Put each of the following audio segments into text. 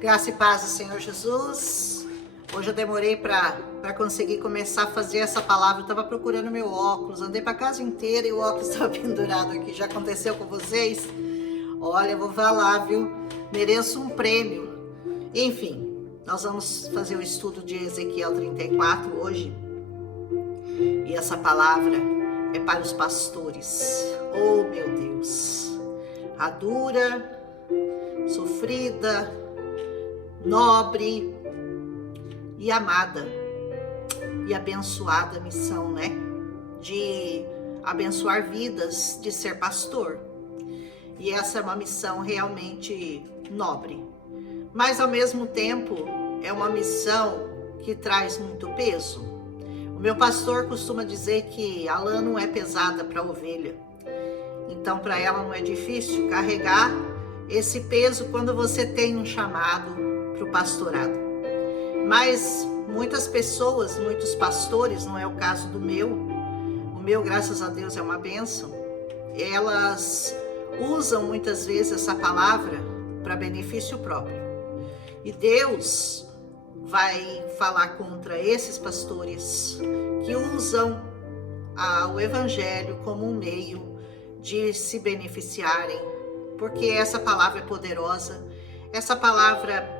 Graça e paz do Senhor Jesus. Hoje eu demorei para conseguir começar a fazer essa palavra. Eu estava procurando meu óculos, andei para casa inteira e o óculos estava pendurado aqui. Já aconteceu com vocês? Olha, eu vou falar, viu? Mereço um prêmio. Enfim, nós vamos fazer o estudo de Ezequiel 34 hoje. E essa palavra é para os pastores. Oh, meu Deus! A dura, sofrida, nobre e amada e abençoada missão, né? De abençoar vidas, de ser pastor. E essa é uma missão realmente nobre. Mas ao mesmo tempo é uma missão que traz muito peso. O meu pastor costuma dizer que a lã não é pesada para a ovelha. Então para ela não é difícil carregar esse peso quando você tem um chamado para o pastorado. Mas muitas pessoas, muitos pastores, não é o caso do meu, o meu, graças a Deus, é uma bênção, elas usam muitas vezes essa palavra para benefício próprio. E Deus vai falar contra esses pastores que usam o evangelho como um meio de se beneficiarem, porque essa palavra é poderosa, essa palavra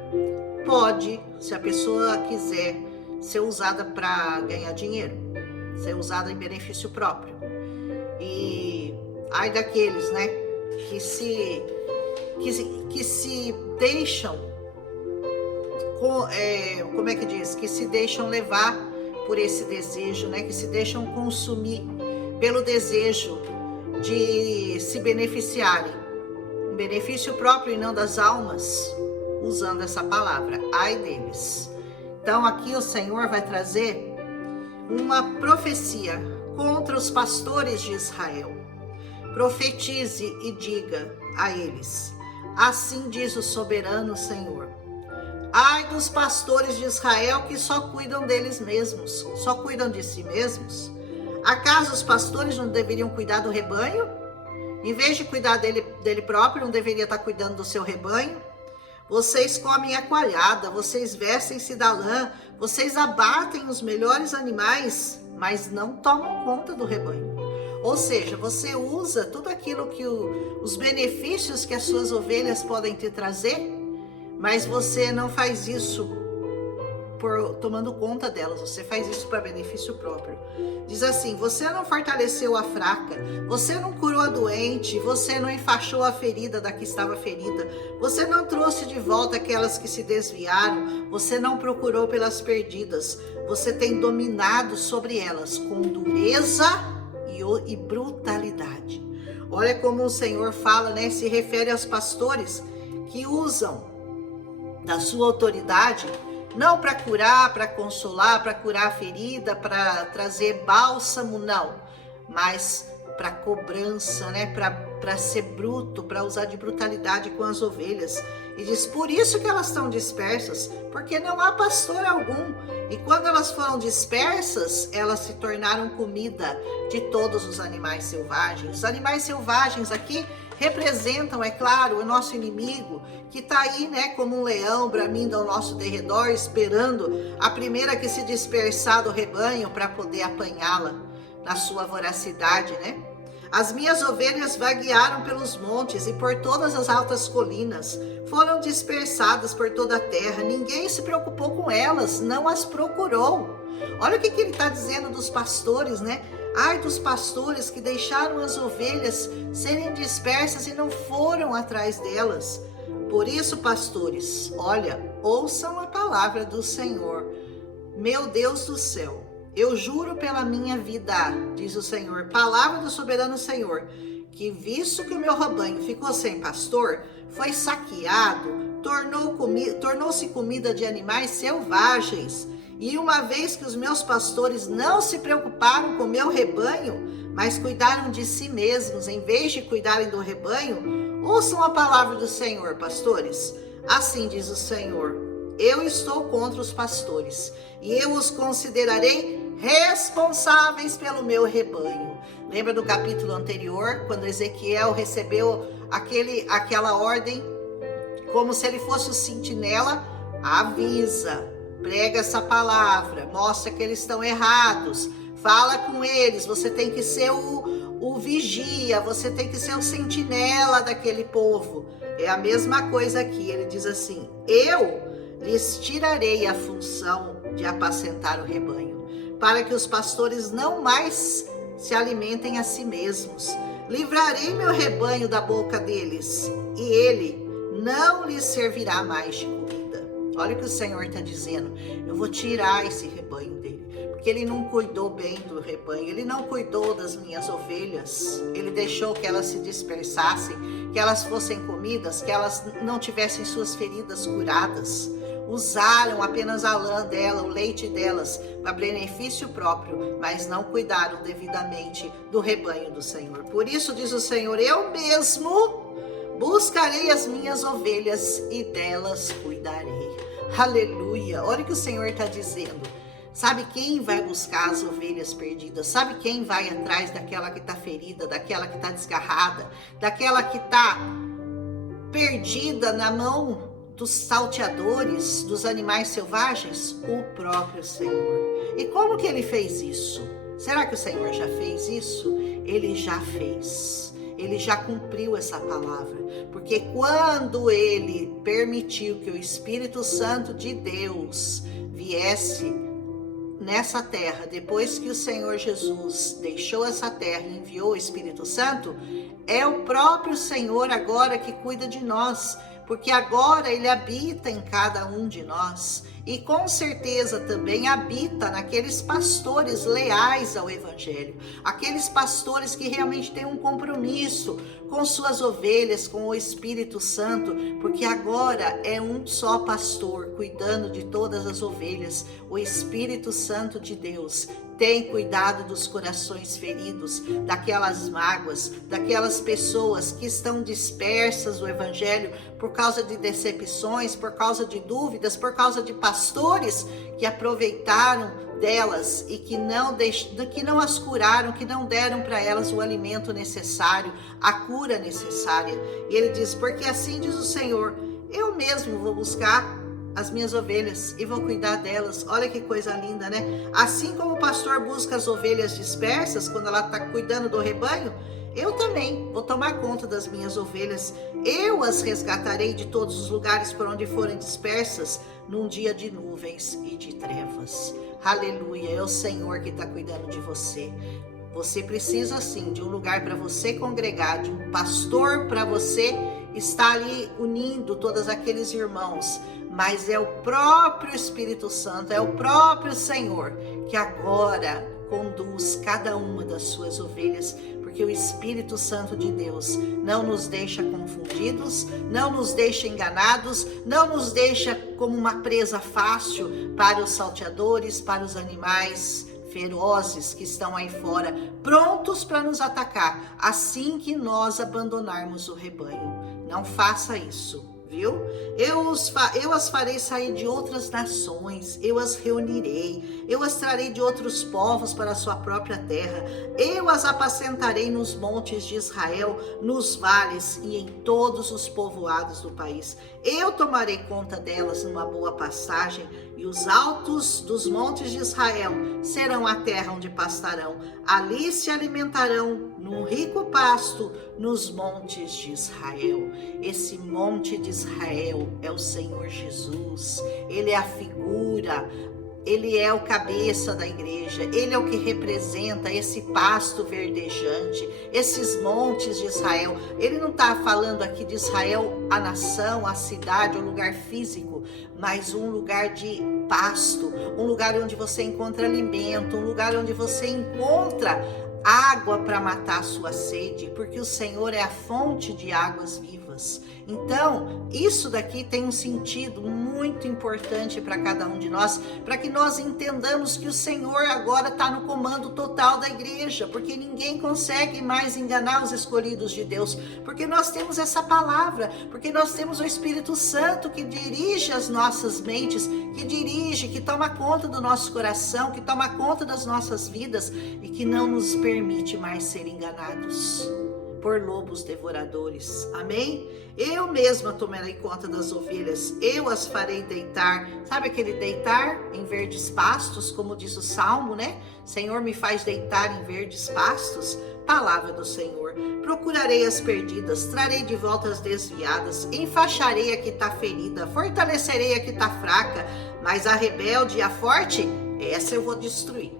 pode, se a pessoa quiser, ser usada para ganhar dinheiro, ser usada em benefício próprio. E ai daqueles, né, que se deixam, como é que diz? Que se deixam levar por esse desejo, né, que se deixam consumir pelo desejo de se beneficiarem, em benefício próprio e não das almas, usando essa palavra, ai deles. Então aqui o Senhor vai trazer uma profecia contra os pastores de Israel. Profetize e diga a eles: assim diz o soberano Senhor: ai dos pastores de Israel que só cuidam deles mesmos, só cuidam de si mesmos. Acaso os pastores não deveriam cuidar do rebanho? Em vez de cuidar dele próprio, não deveria estar cuidando do seu rebanho? Vocês comem a coalhada, vocês vestem-se da lã, vocês abatem os melhores animais, mas não tomam conta do rebanho. Ou seja, você usa tudo aquilo que os benefícios que as suas ovelhas podem te trazer, mas você não faz isso tomando conta delas, você faz isso para benefício próprio. Diz assim: você não fortaleceu a fraca, você não curou a doente, você não enfaixou a ferida da que estava ferida, você não trouxe de volta aquelas que se desviaram, você não procurou pelas perdidas, você tem dominado sobre elas com dureza e brutalidade. Olha como o Senhor fala, né? Se refere aos pastores que usam da sua autoridade não para curar, para consolar, para curar a ferida, para trazer bálsamo, não, mas para cobrança, né? Para ser bruto, para usar de brutalidade com as ovelhas. E diz: por isso que elas estão dispersas, porque não há pastor algum. E quando elas foram dispersas, elas se tornaram comida de todos os animais selvagens. Os animais selvagens aqui representam, é claro, o nosso inimigo, que está aí, né, como um leão bramindo ao nosso derredor, esperando a primeira que se dispersar do rebanho para poder apanhá-la na sua voracidade, né? As minhas ovelhas vaguearam pelos montes e por todas as altas colinas, foram dispersadas por toda a terra, ninguém se preocupou com elas, não as procurou. Olha o que ele está dizendo dos pastores, né? Ai dos pastores que deixaram as ovelhas serem dispersas e não foram atrás delas. Por isso, pastores, olha, ouçam a palavra do Senhor. Meu Deus do céu, eu juro pela minha vida, diz o Senhor, palavra do soberano Senhor, que visto que o meu rebanho ficou sem pastor, foi saqueado, tornou-se comida de animais selvagens. E uma vez que os meus pastores não se preocuparam com o meu rebanho, mas cuidaram de si mesmos em vez de cuidarem do rebanho, ouçam a palavra do Senhor, pastores. Assim diz o Senhor: eu estou contra os pastores e eu os considerarei responsáveis pelo meu rebanho. Lembra do capítulo anterior, quando Ezequiel recebeu aquela ordem como se ele fosse o sentinela, avisa, prega essa palavra, mostra que eles estão errados, fala com eles, você tem que ser o vigia, você tem que ser o sentinela daquele povo. É a mesma coisa aqui, ele diz assim: eu lhes tirarei a função de apacentar o rebanho, para que os pastores não mais se alimentem a si mesmos. Livrarei meu rebanho da boca deles, e ele não lhes servirá mais de comida. Olha o que o Senhor está dizendo: eu vou tirar esse rebanho dele, porque ele não cuidou bem do rebanho, ele não cuidou das minhas ovelhas, ele deixou que elas se dispersassem, que elas fossem comidas, que elas não tivessem suas feridas curadas. Usaram apenas a lã dela, o leite delas, para benefício próprio, mas não cuidaram devidamente do rebanho do Senhor. Por isso diz o Senhor: eu mesmo buscarei as minhas ovelhas e delas cuidarei. Aleluia! Olha o que o Senhor está dizendo. Sabe quem vai buscar as ovelhas perdidas? Sabe quem vai atrás daquela que está ferida, daquela que está desgarrada, daquela que está perdida na mão dos salteadores, dos animais selvagens? O próprio Senhor. E como que ele fez isso? Será que o Senhor já fez isso? Ele já fez. Ele já cumpriu essa palavra. Porque quando ele permitiu que o Espírito Santo de Deus viesse nessa terra, depois que o Senhor Jesus deixou essa terra e enviou o Espírito Santo, é o próprio Senhor agora que cuida de nós, porque agora ele habita em cada um de nós e com certeza também habita naqueles pastores leais ao Evangelho, aqueles pastores que realmente têm um compromisso com suas ovelhas, com o Espírito Santo, porque agora é um só pastor cuidando de todas as ovelhas. O Espírito Santo de Deus tem cuidado dos corações feridos, daquelas mágoas, daquelas pessoas que estão dispersas do Evangelho por causa de decepções, por causa de dúvidas, por causa de pastores que aproveitaram delas e que não as curaram, que não deram para elas o alimento necessário, a cura necessária. E ele diz: porque assim diz o Senhor, eu mesmo vou buscar as minhas ovelhas e vou cuidar delas. Olha que coisa linda, né? Assim como o pastor busca as ovelhas dispersas quando ela está cuidando do rebanho, eu também vou tomar conta das minhas ovelhas. Eu as resgatarei de todos os lugares por onde forem dispersas num dia de nuvens e de trevas. Aleluia, é o Senhor que está cuidando de você. Você precisa sim de um lugar para você congregar, de um pastor para você estar ali unindo todos aqueles irmãos. Mas é o próprio Espírito Santo, é o próprio Senhor que agora conduz cada uma das suas ovelhas, porque o Espírito Santo de Deus não nos deixa confundidos, não nos deixa enganados, não nos deixa como uma presa fácil para os salteadores, para os animais ferozes que estão aí fora, prontos para nos atacar, assim que nós abandonarmos o rebanho. Não faça isso, viu? Eu as farei sair de outras nações, eu as reunirei, eu as trarei de outros povos para a sua própria terra, eu as apacentarei nos montes de Israel, nos vales e em todos os povoados do país. Eu tomarei conta delas numa boa pastagem, e os altos dos montes de Israel serão a terra onde pastarão. Ali se alimentarão num rico pasto nos montes de Israel. Esse monte de Israel é o Senhor Jesus. Ele é a figura, ele é o cabeça da igreja, ele é o que representa esse pasto verdejante, esses montes de Israel. Ele não está falando aqui de Israel, a nação, a cidade, o lugar físico, mas um lugar de pasto, um lugar onde você encontra alimento, um lugar onde você encontra água para matar a sua sede, porque o Senhor é a fonte de águas vivas. Então, isso daqui tem um sentido muito importante para cada um de nós, para que nós entendamos que o Senhor agora está no comando total da igreja, porque ninguém consegue mais enganar os escolhidos de Deus, porque nós temos essa palavra, porque nós temos o Espírito Santo que dirige as nossas mentes, que dirige, que toma conta do nosso coração, que toma conta das nossas vidas e que não nos permite mais ser enganados. por lobos devoradores. Amém? Eu mesma tomarei conta das ovelhas, eu as farei deitar. Sabe aquele deitar em verdes pastos, como diz o Salmo, né? Senhor, me faz deitar em verdes pastos. Palavra do Senhor. Procurarei as perdidas, trarei de volta as desviadas, enfaixarei a que está ferida, fortalecerei a que está fraca, mas a rebelde e a forte, essa eu vou destruir.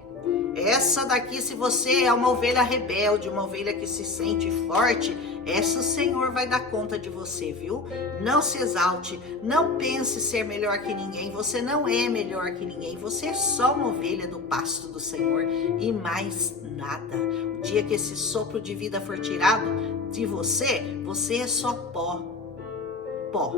Essa daqui, se você é uma ovelha rebelde, uma ovelha que se sente forte, essa o Senhor vai dar conta de você, viu? Não se exalte, não pense ser melhor que ninguém, você não é melhor que ninguém, você é só uma ovelha do pasto do Senhor e mais nada. O dia que esse sopro de vida for tirado de você, você é só pó. Pó.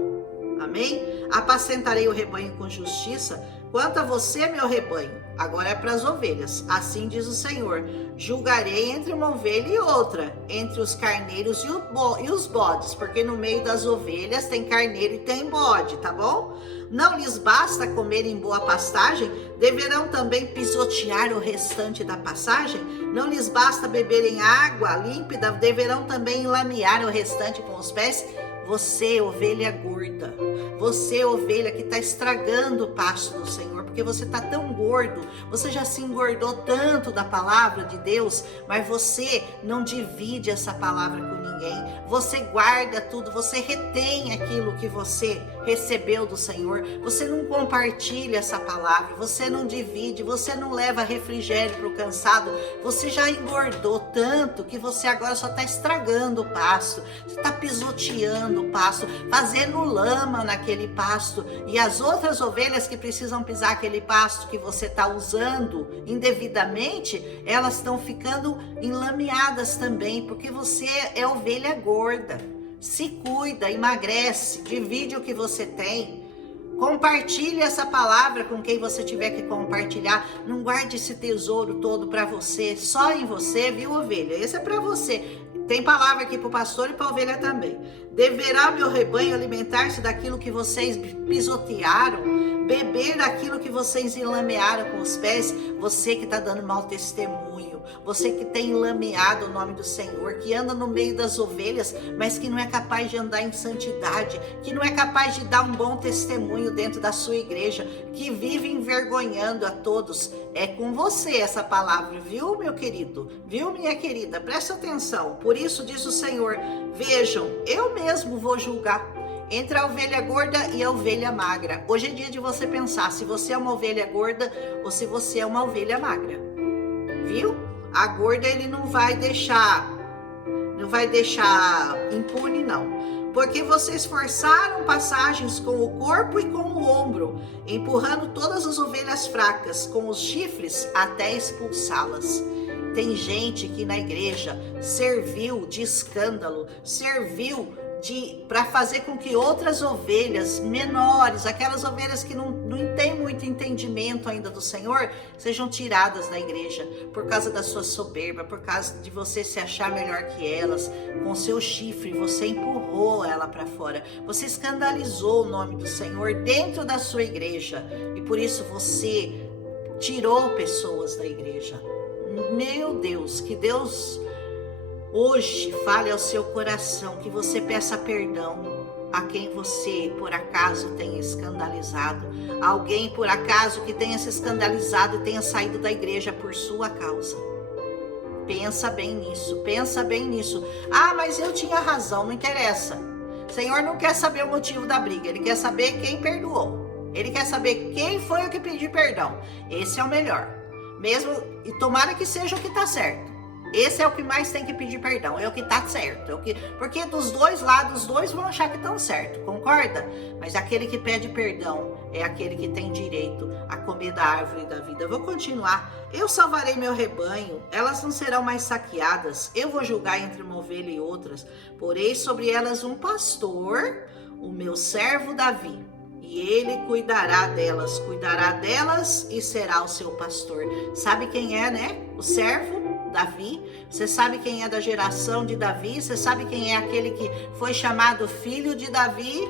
Amém? Apacentarei o rebanho com justiça. Quanto a você, meu rebanho, agora é para as ovelhas. Assim diz o Senhor: julgarei entre uma ovelha e outra, entre os carneiros e os bodes, porque no meio das ovelhas tem carneiro e tem bode, tá bom? Não lhes basta comer em boa pastagem, deverão também pisotear o restante da passagem. Não lhes basta beberem água límpida, deverão também lamear o restante com os pés. Você, ovelha gorda, você, ovelha que está estragando o pasto do Senhor, porque você está tão gordo, você já se engordou tanto da palavra de Deus, mas você não divide essa palavra com ninguém, você guarda tudo, você retém aquilo que você recebeu do Senhor, você não compartilha essa palavra, você não divide, você não leva refrigério para o cansado, você já engordou tanto que você agora só está estragando o pasto, você está pisoteando o pasto, fazendo lama naquele pasto, e as outras ovelhas que precisam pisar aquele pasto que você está usando indevidamente, elas estão ficando enlameadas também, porque você é ovelha gorda. Se cuida, emagrece, divide o que você tem, compartilhe essa palavra com quem você tiver que compartilhar. Não guarde esse tesouro todo para você, só em você, viu, ovelha? Esse é para você. Tem palavra aqui para o pastor e para a ovelha também. Deverá meu rebanho alimentar-se daquilo que vocês pisotearam, beber daquilo que vocês enlamearam com os pés. Você que está dando mau testemunho, você que tem enlameado o nome do Senhor, que anda no meio das ovelhas, mas que não é capaz de andar em santidade, que não é capaz de dar um bom testemunho dentro da sua igreja, que vive envergonhando a todos. É com você essa palavra, viu, meu querido? Viu, minha querida? Presta atenção. Por isso diz o Senhor: vejam, eu mesmo vou julgar entre a ovelha gorda e a ovelha magra. Hoje é dia de você pensar se você é uma ovelha gorda ou se você é uma ovelha magra. Viu? A gorda ele não vai deixar impune, não. Porque vocês forçaram passagens com o corpo e com o ombro, empurrando todas as ovelhas fracas com os chifres até expulsá-las. Tem gente que na igreja serviu de escândalo, serviu para fazer com que outras ovelhas menores, aquelas ovelhas que não têm muito entendimento ainda do Senhor, sejam tiradas da igreja por causa da sua soberba, por causa de você se achar melhor que elas. Com seu chifre você empurrou ela para fora, você escandalizou o nome do Senhor dentro da sua igreja, e por isso você tirou pessoas da igreja. Meu Deus, que Deus hoje fale ao seu coração, que você peça perdão a quem você por acaso tenha escandalizado, alguém por acaso que tenha se escandalizado e tenha saído da igreja por sua causa. Pensa bem nisso. Ah, mas eu tinha razão, não interessa. O Senhor não quer saber o motivo da briga, Ele quer saber quem perdoou. Ele quer saber quem foi o que pediu perdão. Esse é o melhor. Mesmo, e tomara que seja o que está certo. Esse é o que mais tem que pedir perdão, é o que tá certo, porque dos dois lados, os dois vão achar que estão certo, concorda? Mas aquele que pede perdão é aquele que tem direito a comer da árvore da vida. Eu vou continuar. Eu salvarei meu rebanho, elas não serão mais saqueadas, eu vou julgar entre uma ovelha e outras, porei sobre elas um pastor, o meu servo Davi, e ele cuidará delas e será o seu pastor. Sabe quem é, né? O servo Davi. Você sabe quem é da geração de Davi? Você sabe quem é aquele que foi chamado filho de Davi?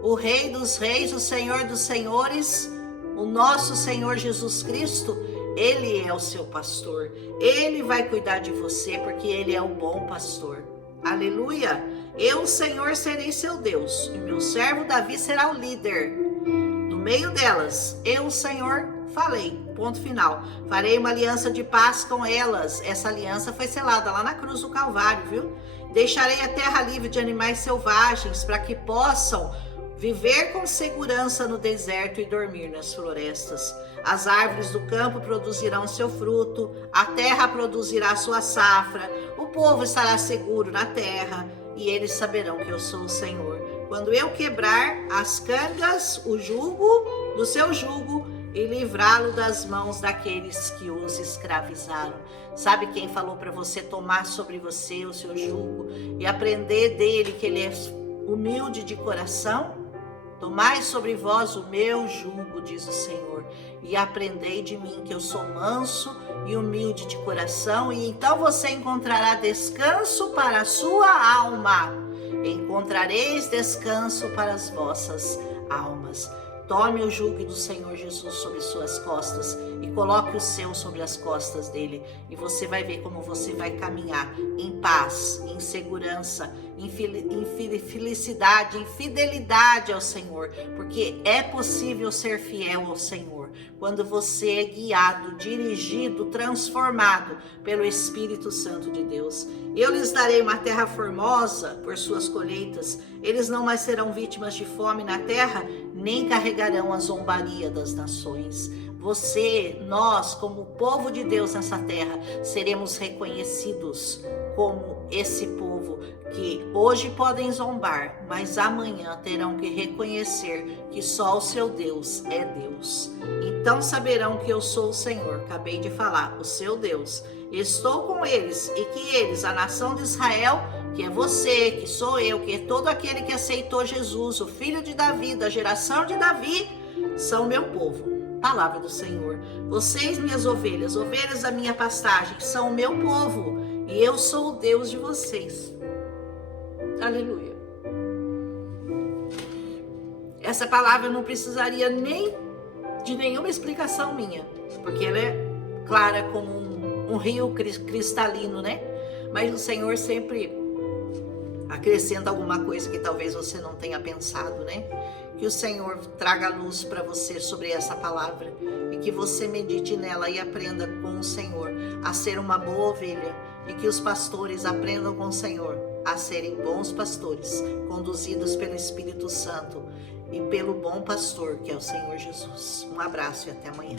O Rei dos Reis, o Senhor dos Senhores, o nosso Senhor Jesus Cristo. Ele é o seu pastor. Ele vai cuidar de você porque Ele é o bom pastor. Aleluia. Eu, Senhor, serei seu Deus, e meu servo Davi será o líder. No meio delas, eu, Senhor, falei. Ponto final. Farei uma aliança de paz com elas. Essa aliança foi selada lá na cruz do Calvário, viu? Deixarei a terra livre de animais selvagens para que possam viver com segurança no deserto e dormir nas florestas. As árvores do campo produzirão seu fruto, a terra produzirá sua safra, o povo estará seguro na terra e eles saberão que eu sou o Senhor. Quando eu quebrar as cangas, o jugo do seu jugo e livrá-lo das mãos daqueles que os escravizaram. Sabe quem falou para você tomar sobre você o seu jugo e aprender dele que ele é humilde de coração? Tomai sobre vós o meu jugo, diz o Senhor, e aprendei de mim que eu sou manso e humilde de coração, e então você encontrará descanso para a sua alma. Encontrareis descanso para as vossas almas. Tome o jugo do Senhor Jesus sobre suas costas e coloque o seu sobre as costas dele. E você vai ver como você vai caminhar em paz, em segurança, em felicidade, em fidelidade ao Senhor. Porque é possível ser fiel ao Senhor quando você é guiado, dirigido, transformado pelo Espírito Santo de Deus. Eu lhes darei uma terra formosa por suas colheitas. Eles não mais serão vítimas de fome na terra, nem carregarão a zombaria das nações. Você, nós, como povo de Deus nessa terra, seremos reconhecidos como esse povo que hoje podem zombar, mas amanhã terão que reconhecer que só o seu Deus é Deus. Então saberão que eu sou o Senhor, acabei de falar, o seu Deus. Estou com eles e que eles, a nação de Israel, que é você, que sou eu, que é todo aquele que aceitou Jesus, o filho de Davi, da geração de Davi, são meu povo. Palavra do Senhor. Vocês, minhas ovelhas, ovelhas da minha pastagem, são o meu povo e eu sou o Deus de vocês. Aleluia. Essa palavra não precisaria nem de nenhuma explicação minha, porque ela é clara como um rio cristalino, né? Mas o Senhor sempre acrescenta alguma coisa que talvez você não tenha pensado, né? Que o Senhor traga luz para você sobre essa palavra e que você medite nela e aprenda com o Senhor a ser uma boa ovelha e que os pastores aprendam com o Senhor a serem bons pastores, conduzidos pelo Espírito Santo e pelo bom pastor que é o Senhor Jesus. Um abraço e até amanhã.